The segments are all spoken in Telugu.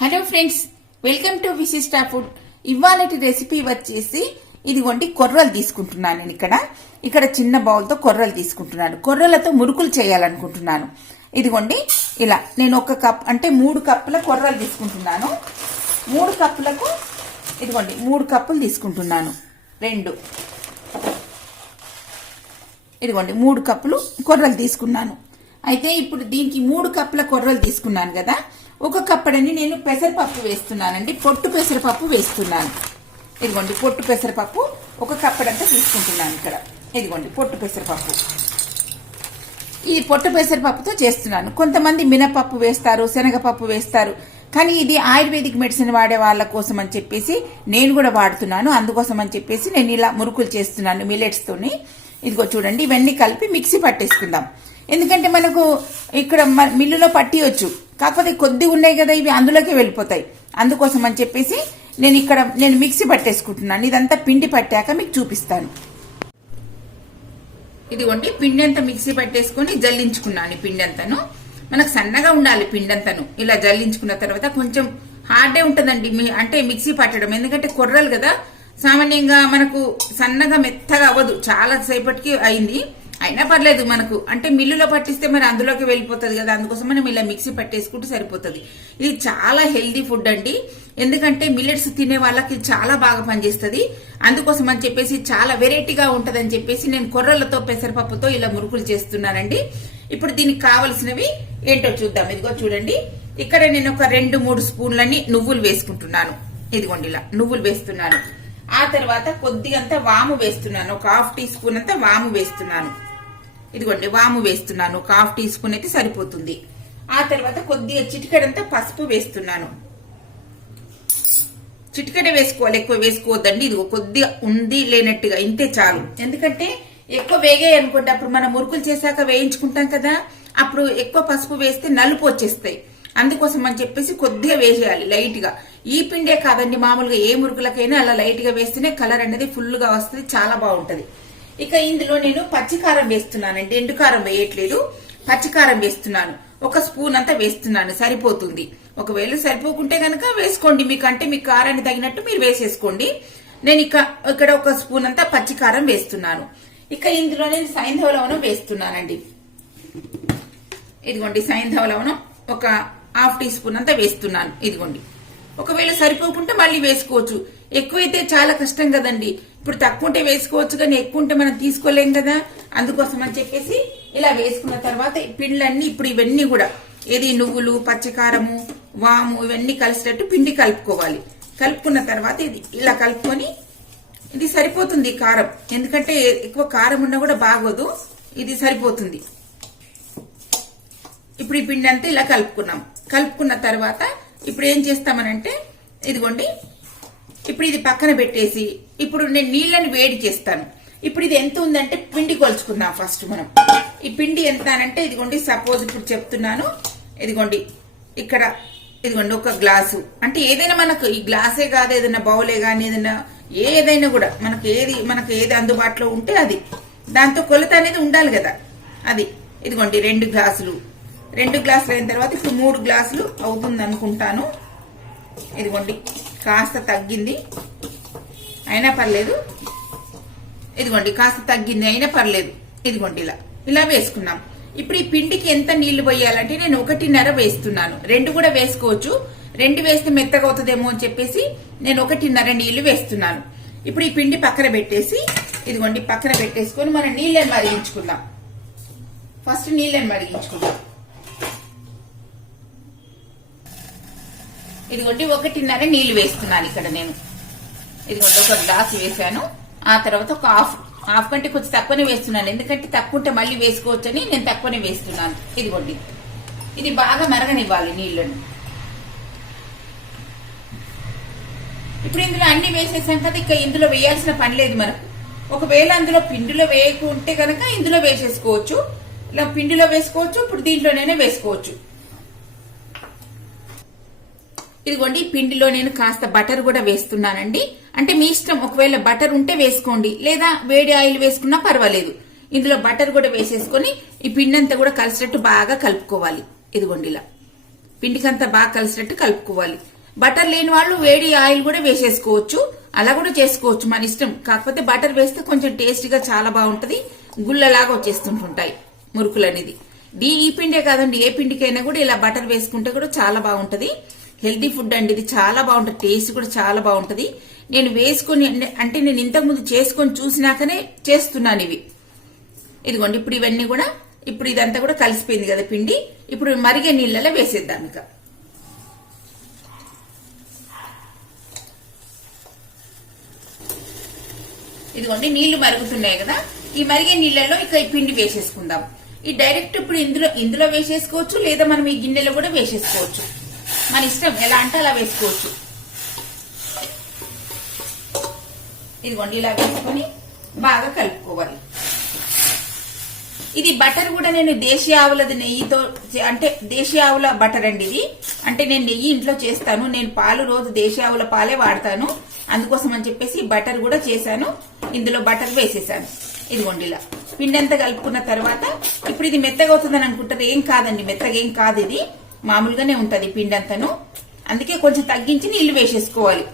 Hello friends, welcome to Vishishta food. ఇవాళటి రెసిపీ వచ్చేసి ఇదిగోండి కొర్రలు తీసుకుంటున్నాను. నేను ఇక్కడ చిన్న బౌల్తో కొర్రలు తీసుకుంటున్నాను. కొర్రలతో మురుకులు చేయాలనుకుంటున్నాను. ఇదిగోండి ఇలా నేను 1 కప్ అంటే 3 కప్పుల కొర్రలు తీసుకుంటున్నాను. 3 కప్పులకు ఇదిగోండి 3 కప్పులు తీసుకుంటున్నాను. 2 ఇదిగోండి 3 కప్పులు కొర్రలు తీసుకున్నాను. అయితే ఇప్పుడు దీనికి 3 కప్పుల కొర్రలు తీసుకున్నాను కదా, 1 కప్పడని నేను పెసరపప్పు వేస్తున్నానండి. పొట్టు పెసరపప్పు వేస్తున్నాను. ఇదిగోండి పొట్టు పెసరపప్పు 1 కప్పడంతా తీసుకుంటున్నాను. ఇక్కడ ఇదిగోండి పొట్టు పెసరపప్పు. ఈ పొట్టు పెసరపప్పుతో చేస్తున్నాను. కొంతమంది మినపప్పు వేస్తారు, శనగపప్పు వేస్తారు. కానీ ఇది ఆయుర్వేదిక్ మెడిసిన్ వాడే వాళ్ళ కోసం అని చెప్పేసి నేను కూడా వాడుతున్నాను. అందుకోసం అని చెప్పేసి నేను ఇలా మురుకులు చేస్తున్నాను మిల్లెట్స్ తోని. ఇదిగో చూడండి, ఇవన్నీ కలిపి మిక్సీ పట్టేసుకుందాం. ఎందుకంటే మనకు ఇక్కడ మిల్లులో పట్టియొచ్చు, కాకపోతే కొద్దిగా ఉన్నాయి కదా, ఇవి అందులోకి వెళ్ళిపోతాయి. అందుకోసం అని చెప్పేసి నేను మిక్సీ పట్టేసుకుంటున్నాను. ఇదంతా పిండి పట్టాక మీకు చూపిస్తాను. ఇదిగోండి పిండి అంతా మిక్సీ పట్టేసుకొని జల్లించుకున్నాను. ఈ పిండి అంతాను మనకు సన్నగా ఉండాలి. పిండి అంతాను ఇలా జల్లించుకున్న తర్వాత కొంచెం హార్డే ఉంటుందండి అంటే మిక్సీ పట్టడం. ఎందుకంటే కొర్రలు కదా, సామాన్యంగా మనకు సన్నగా మెత్తగా అవ్వదు. చాలా సేపటికి అయింది, అయినా పర్లేదు. మనకు అంటే మిల్లులో పట్టిస్తే మరి అందులోకి వెళ్ళిపోతుంది కదా, అందుకోసం మనం ఇలా మిక్సీ పట్టేసుకుంటే సరిపోతుంది. ఇది చాలా హెల్దీ ఫుడ్ అండి. ఎందుకంటే మిల్లెట్స్ తినే వాళ్ళకి చాలా బాగా పనిచేస్తుంది. అందుకోసం అని చెప్పేసి చాలా వెరైటీగా ఉంటది అని చెప్పేసి నేను కొర్రలతో పెసరపప్పుతో ఇలా మురుకులు చేస్తున్నానండి. ఇప్పుడు దీనికి కావలసినవి ఏంటో చూద్దాం. ఇదిగో చూడండి, ఇక్కడ నేను ఒక 2-3 స్పూన్లని నువ్వులు వేసుకుంటున్నాను. ఇదిగోండి ఇలా నువ్వులు వేస్తున్నాను. ఆ తర్వాత కొద్దిగంత వాము వేస్తున్నాను. ఒక 1/2 టీ స్పూన్ అంతా వాము వేస్తున్నాను. ఇదిగోండి వాము వేస్తున్నాను. ఒక 1/2 టీ స్పూన్ అయితే సరిపోతుంది. ఆ తర్వాత కొద్దిగా చిటికెడంతా పసుపు వేస్తున్నాను. చిటికెడ వేసుకోవాలి, ఎక్కువ వేసుకోవద్దండి. ఇదిగో కొద్దిగా ఉంది లేనట్టుగా, ఇంతే చాలు. ఎందుకంటే ఎక్కువ వేగాయి అనుకోండి, అప్పుడు మనం మురుకులు చేశాక వేయించుకుంటాం కదా, అప్పుడు ఎక్కువ పసుపు వేస్తే నలుపు వచ్చేస్తాయి. అందుకోసం అని చెప్పేసి కొద్దిగా వేసేయాలి లైట్ గా. ఈ పిండే కాదండి, మామూలుగా ఏ మురుకులకైనా అలా లైట్ గా వేస్తేనే కలర్ అనేది ఫుల్ గా వస్తుంది, చాలా బాగుంటది. ఇక ఇందులో నేను పచ్చికారం వేస్తున్నానండి. ఎండుకారం వేయట్లేదు, పచ్చికారం వేస్తున్నాను. 1 స్పూన్ అంతా వేస్తున్నాను, సరిపోతుంది. ఒకవేళ సరిపోకుంటే గనక వేసుకోండి, మీకంటే మీ కారాన్ని తగినట్టు మీరు వేసేసుకోండి. నేను ఇక్కడ 1 స్పూన్ అంతా పచ్చికారం వేస్తున్నాను. ఇక ఇందులో నేను సైంధవ లవణం వేస్తున్నానండి. ఇదిగోండి సైంధవ లవణం ఒక 1/2 టీ స్పూన్ అంతా వేస్తున్నాను. ఇదిగోండి, ఒకవేళ సరిపోకుంటే మళ్ళీ వేసుకోవచ్చు. ఎక్కువైతే చాలా కష్టం కదండి. ఇప్పుడు తక్కువ ఉంటే వేసుకోవచ్చు, కానీ ఎక్కువ ఉంటే మనం తీసుకోలేం కదా, అందుకోసం అని చెప్పేసి ఇలా వేసుకున్న తర్వాత పిండ్లన్నీ ఇప్పుడు ఇవన్నీ కూడా ఏది నువ్వులు, పచ్చకారము, వాము ఇవన్నీ కలిసేటట్టు పిండి కలుపుకోవాలి. కలుపుకున్న తర్వాత ఇది ఇలా కలుపుకొని ఇది సరిపోతుంది కారం. ఎందుకంటే ఎక్కువ కారం ఉన్నా కూడా బాగోదు, ఇది సరిపోతుంది. ఇప్పుడు ఈ పిండి అంతా ఇలా కలుపుకున్నాం. కలుపుకున్న తర్వాత ఇప్పుడు ఏం చేస్తామనంటే ఇదిగోండి, ఇప్పుడు ఇది పక్కన పెట్టేసి ఇప్పుడు నేను నీళ్ళని వేడి చేస్తాను. ఇప్పుడు ఇది ఎంత ఉందంటే పిండి కొలుచుకుందాం ఫస్ట్ మనం. ఈ పిండి ఎంత అనంటే ఇదిగోండి, సపోజ్ ఇప్పుడు చెప్తున్నాను. ఇదిగోండి ఇక్కడ ఇదిగోండి 1 గ్లాసు, అంటే ఏదైనా మనకు ఈ గ్లాసే కాదు, ఏదైనా బౌలే గానీ ఏదైనా కూడా మనకు ఏది అందుబాటులో ఉంటే అది, దాంతో కొలత అనేది ఉండాలి కదా, అది. ఇదిగోండి 2 గ్లాసులు. 2 గ్లాసులు అయిన తర్వాత ఇప్పుడు 3 గ్లాసులు అవుతుంది అనుకుంటాను. ఇదిగోండి కాస్త తగ్గింది అయినా పర్లేదు. ఇదిగోండి కాస్త తగ్గింది అయినా పర్లేదు. ఇదిగోండి ఇలా వేసుకున్నాం. ఇప్పుడు ఈ పిండికి ఎంత నీళ్లు పోయాలంటే నేను 1.5 వేస్తున్నాను. 2 కూడా వేసుకోవచ్చు, 2 వేస్తే మెత్తగా అవుతుందేమో అని చెప్పేసి నేను 1.5 నీళ్లు వేస్తున్నాను. ఇప్పుడు ఈ పిండి పక్కన పెట్టేసి ఇదిగోండి పక్కన పెట్టేసుకొని మనం నీళ్ళని మరిగించుకుందాం. ఫస్ట్ నీళ్ళని మరిగించుకుందాం. ఇదిగోండి 1.5 నీళ్లు వేస్తున్నాను ఇక్కడ నేను. ఇదిగోండి 1 గ్లాసు వేసాను. ఆ తర్వాత ఒక హాఫ్ కంటే కొంచెం తక్కువనే వేస్తున్నాను, ఎందుకంటే తక్కువ ఉంటే మళ్ళీ వేసుకోవచ్చని నేను తక్కువనే వేస్తున్నాను. ఇదిగోండి ఇది బాగా మరగనివ్వాలి నీళ్లను. ఇప్పుడు ఇందులో అన్ని వేసేసాం కదా, ఇక ఇందులో వేయాల్సిన పని లేదు మనకు. ఒకవేళ అందులో పిండిలో వేయకుంటే కనుక ఇందులో వేసేసుకోవచ్చు, ఇలా పిండిలో వేసుకోవచ్చు, ఇప్పుడు దీంట్లోనే వేసుకోవచ్చు. ఇదిగోండి పిండిలో నేను కాస్త బటర్ కూడా వేస్తున్నానండి. అంటే మీ ఇష్టం, ఒకవేళ బటర్ ఉంటే వేసుకోండి, లేదా వేడి ఆయిల్ వేసుకున్నా పర్వాలేదు. ఇందులో బటర్ కూడా వేసేసుకొని ఈ పిండి అంతా కూడా కలిసేటట్టు బాగా కలుపుకోవాలి. ఇదిగోండి ఇలా పిండికంతా బాగా కలిసేటట్టు కలుపుకోవాలి. బటర్ లేని వాళ్ళు వేడి ఆయిల్ కూడా వేసేసుకోవచ్చు, అలా కూడా చేసుకోవచ్చు, మన ఇష్టం. కాకపోతే బటర్ వేస్తే కొంచెం టేస్ట్ గా చాలా బాగుంటది, గుల్లలాగా వచ్చేస్తుంటుంటాయి మురుకులు అనేది. ఈ పిండే కాదండి, ఏ పిండికైనా కూడా ఇలా బటర్ వేసుకుంటే కూడా చాలా బాగుంటది. హెల్తీ ఫుడ్ అండి ఇది, చాలా బాగుంటది, టేస్ట్ కూడా చాలా బాగుంటది. నేను వేసుకొని అంటే నేను ఇంతకు ముందు చేసుకొని చూసినాకనే చేస్తున్నాను ఇవి. ఇదిగోండి ఇప్పుడు ఇవన్నీ కూడా, ఇప్పుడు ఇదంతా కూడా కలిసిపోయింది కదా పిండి. ఇప్పుడు మరిగే నీళ్ళలో వేసేద్దాం ఇక. ఇదిగోండి నీళ్లు మరుగుతున్నాయి కదా, ఈ మరిగే నీళ్ళలో ఇక ఈ పిండి వేసేసుకుందాం. ఈ డైరెక్ట్ ఇప్పుడు ఇందులో వేసేసుకోవచ్చు, లేదా మనం ఈ గిన్నెలో కూడా వేసేసుకోవచ్చు, మన ఇష్టం, ఎలా అంటే అలా వేసుకోవచ్చు. ఇదిగోండి ఇలా వేసుకొని బాగా కలుపుకోవాలి. ఇది బటర్ కూడా నేను దేశీ ఆవులది నెయ్యితో, అంటే దేశీ ఆవుల బటర్ అండి ఇది. అంటే నేను నెయ్యి ఇంట్లో చేస్తాను, నేను పాలు రోజు దేశీ ఆవుల పాలే వాడతాను, అందుకోసం అని చెప్పేసి బటర్ కూడా చేశాను. ఇందులో బటర్ వేసేసాను. ఇదిగోండి ఇలా పిండి అంతా కలుపుకున్న తర్వాత ఇప్పుడు ఇది మెత్తగా అవుతుందని అనుకుంటారు, ఏం కాదండి, మెత్తగా ఏం కాదు, ఇది మామూలుగానే ఉంటది పిండి అంతాను. అందుకే కొంచెం తగ్గించి నీళ్లు వేసేసుకోవాలి.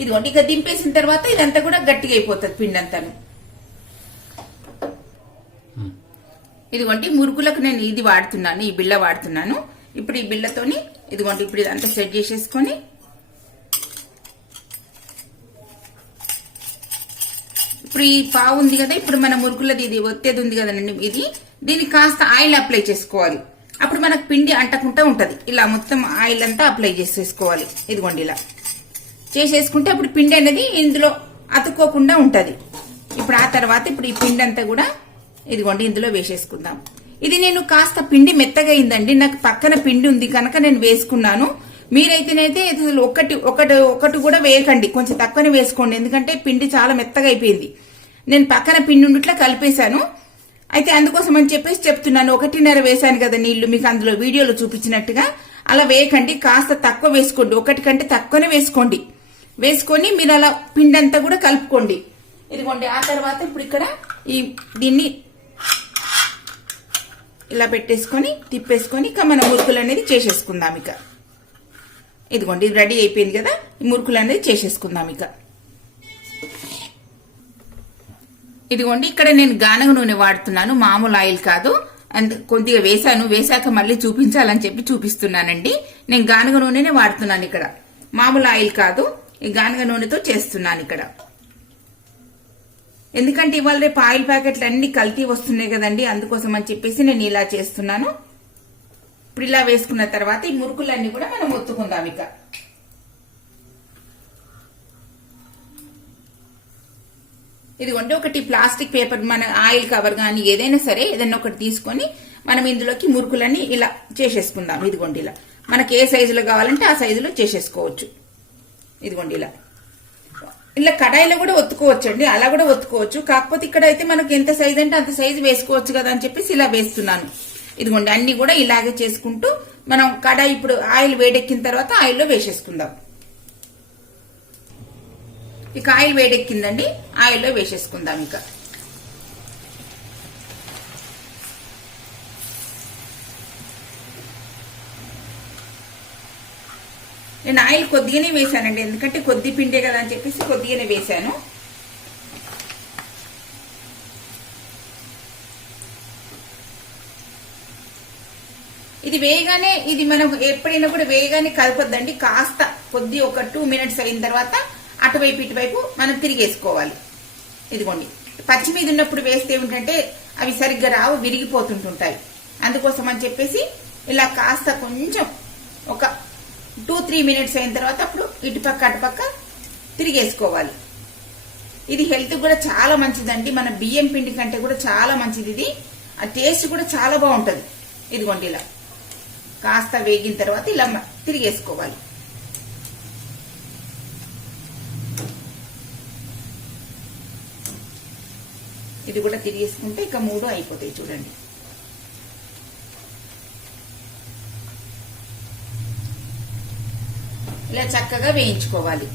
ఇదిగోండి ఇక దింపేసిన తర్వాత ఇదంతా కూడా గట్టిగా అయిపోతుంది పిండి అంతాను. ఇదిగోండి మురుకులకు నేను ఇది వాడుతున్నాను, ఈ బిళ్ళ వాడుతున్నాను. ఇప్పుడు ఈ బిళ్ళతోని ఇదిగోండి ఇప్పుడు ఇదంతా సెట్ చేసేసుకొని ఇప్పుడు ఈ పావు ఉంది కదా, ఇప్పుడు మన మురుకులది ఇది ఒత్తేది ఉంది కదండి, ఇది దీనికి కాస్త ఆయిల్ అప్లై చేసుకోవాలి. అప్పుడు మనకు పిండి అంటకుండా ఉంటది. ఇలా మొత్తం ఆయిల్ అంతా అప్లై చేసేసుకోవాలి. ఇదిగోండి ఇలా చేసేసుకుంటే అప్పుడు పిండి అనేది ఇందులో అతుక్కోకుండా ఉంటది. ఇప్పుడు ఆ తర్వాత ఇప్పుడు ఈ పిండి అంతా కూడా ఇదిగోండి ఇందులో వేసేసుకుందాం. ఇది నేను కాస్త పిండి మెత్తగా అయిందండి, నాకు పక్కన పిండి ఉంది కనుక నేను వేసుకున్నాను. మీరైతేనైతే అసలు ఒకటి కూడా వేయకండి, కొంచెం తక్కువనే వేసుకోండి, ఎందుకంటే పిండి చాలా మెత్తగా అయిపోయింది. నేను పక్కన పిండి ఉండిట్లా కలిపేశాను, అయితే అందుకోసం అని చెప్పేసి చెప్తున్నాను. 1.5 వేసాను కదా నీళ్లు, మీకు అందులో వీడియోలో చూపించినట్టుగా అలా వేయకండి, కాస్త తక్కువ వేసుకోండి, 1 కంటే తక్కువనే వేసుకోండి. వేసుకొని మీరు అలా పిండి అంతా కూడా కలుపుకోండి. ఇదిగోండి ఆ తర్వాత ఇప్పుడు ఇక్కడ దీన్ని ఇలా పెట్టేసుకొని తిప్పేసుకొని ఇక మన మురుకులు అనేది చేసేసుకుందాం. ఇక ఇదిగోండి ఇది రెడీ అయిపోయింది కదా, ఈ మురుకులు అనేది చేసేసుకుందాం. ఇక ఇదిగోండి ఇక్కడ నేను గానుగ నూనె వాడుతున్నాను, మామూలు ఆయిల్ కాదు. కొద్దిగా వేసాక మళ్ళీ చూపించాలని చెప్పి చూపిస్తున్నానండి. నేను గానుగ నూనెనే వాడుతున్నాను ఇక్కడ, మామూలు ఆయిల్ కాదు, ఈ గానుగ నూనెతో చేస్తున్నాను ఇక్కడ. ఎందుకంటే ఇవాళ రేపు ఆయిల్ ప్యాకెట్లు అన్ని కల్తీ వస్తున్నాయి కదండి, అందుకోసం అని చెప్పేసి నేను ఇలా చేస్తున్నాను. ఇప్పుడు ఇలా వేసుకున్న తర్వాత ఈ మురుకులన్నీ కూడా మనం ఒత్తుకుందాం. ఇక ఇదిగోండి ఒకటి ప్లాస్టిక్ పేపర్, మన ఆయిల్ కవర్ కానీ ఏదైనా సరే ఏదైనా ఒకటి తీసుకొని మనం ఇందులోకి మురుకులన్నీ ఇలా చేసేసుకుందాం. ఇదిగోండి ఇలా మనకి ఏ సైజులో కావాలంటే ఆ సైజులో చేసేసుకోవచ్చు. ఇదిగోండి ఇలా కడాయిలో కూడా ఒత్తుకోవచ్చు అండి, అలా కూడా ఒత్తుకోవచ్చు. కాకపోతే ఇక్కడ అయితే మనకు ఎంత సైజు అంటే అంత సైజు వేసుకోవచ్చు కదా అని చెప్పేసి ఇలా వేస్తున్నాను. ఇదిగోండి అన్ని కూడా ఇలాగే చేసుకుంటూ మనం కడాయి ఇప్పుడు ఆయిల్ వేడెక్కిన తర్వాత ఆయిల్లో వేసేసుకుందాం. ఇక ఆయిల్ వేడెక్కిందండి, ఆయిల్లో వేసేసుకుందాం. ఇక నేను ఆయిల్ కొద్దిగానే వేసానండి, ఎందుకంటే కొద్ది పిండే కదా అని చెప్పేసి కొద్దిగానే వేసాను. ఇది వేయగానే, ఇది మనం ఎప్పుడైనా కూడా వేయగానే కలపొద్దండి, కాస్త కొద్ది ఒక 2 మినిట్స్ అయిన తర్వాత అటువైపు ఇటువైపు మనం తిరిగేసుకోవాలి. ఇదిగోండి పచ్చి మీద ఉన్నప్పుడు వేస్తే ఏమిటంటే అవి సరిగ్గా రావు, విరిగిపోతుంటుంటాయి. అందుకోసం అని చెప్పేసి ఇలా కాస్త కొంచెం ఒక 2-3 మినిట్స్ అయిన తర్వాత అప్పుడు ఇటుపక్క అటుపక్క తిరిగేసుకోవాలి. ఇది హెల్త్ కూడా చాలా మంచిదండి, మన బియ్యం పిండి కంటే కూడా చాలా మంచిది ఇది. ఆ టేస్ట్ కూడా చాలా బాగుంటది. ఇదిగోండి ఇలా కాస్త వేగిన తర్వాత ఇలా తిరిగేసుకోవాలి. ఇది కూడా తిరిగేసుకుంటే ఇక 3 అయిపోతాయి. చూడండి ఇలా చక్కగా వేయించుకోవాలి.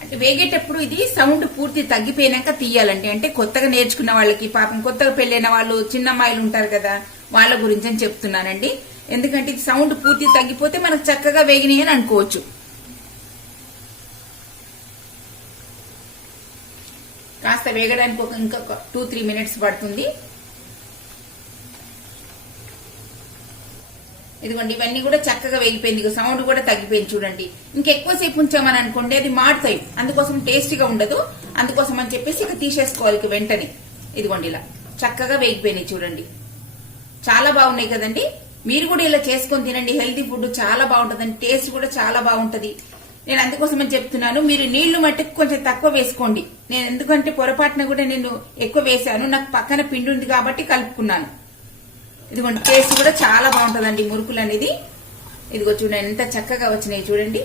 అంటే వేగేటప్పుడు ఇది సౌండ్ పూర్తి తగ్గిపోయినాక తీయాలండి. అంటే కొత్తగా నేర్చుకున్న వాళ్ళకి, పాపం కొత్తగా పెళ్ళైన వాళ్ళు, చిన్న అమ్మాయిలు ఉంటారు కదా, వాళ్ళ గురించి అని చెప్తున్నానండి. ఎందుకంటే ఇది సౌండ్ పూర్తి తగ్గిపోతే మనకు చక్కగా వేగినాయి అని అనుకోవచ్చు. కాస్త వేగడానికి ఇంకొక 2-3 మినిట్స్ పడుతుంది. ఇదిగోండి ఇవన్నీ కూడా చక్కగా వేగిపోయింది, సౌండ్ కూడా తగ్గిపోయింది చూడండి. ఇంకెక్కువసేపు ఉంచామని అనుకోండి అది మాడుతాయి, అందుకోసం టేస్టీగా ఉండదు. అందుకోసం అని చెప్పేసి ఇక తీసేసుకోవాలి ఇక వెంటనే. ఇదిగోండి ఇలా చక్కగా వేగిపోయినాయి చూడండి, చాలా బాగున్నాయి కదండి. మీరు కూడా ఇలా చేసుకొని తినండి, హెల్తీ ఫుడ్ చాలా బాగుంటుందండి, టేస్ట్ కూడా చాలా బాగుంటది. నేను అందుకోసం అని చెప్తున్నాను, మీరు నీళ్లు మట్టుకు కొంచెం తక్కువ వేసుకోండి. నేను ఎందుకంటే పొరపాటున కూడా నేను ఎక్కువ వేసాను, నాకు పక్కన పిండి ఉంది కాబట్టి కలుపుకున్నాను. ఇదిగోండి టేస్ట్ కూడా చాలా బాగుంటుందండి మురుకులు అనేది. ఇదిగో చూడండి ఎంత చక్కగా వచ్చినాయి చూడండి.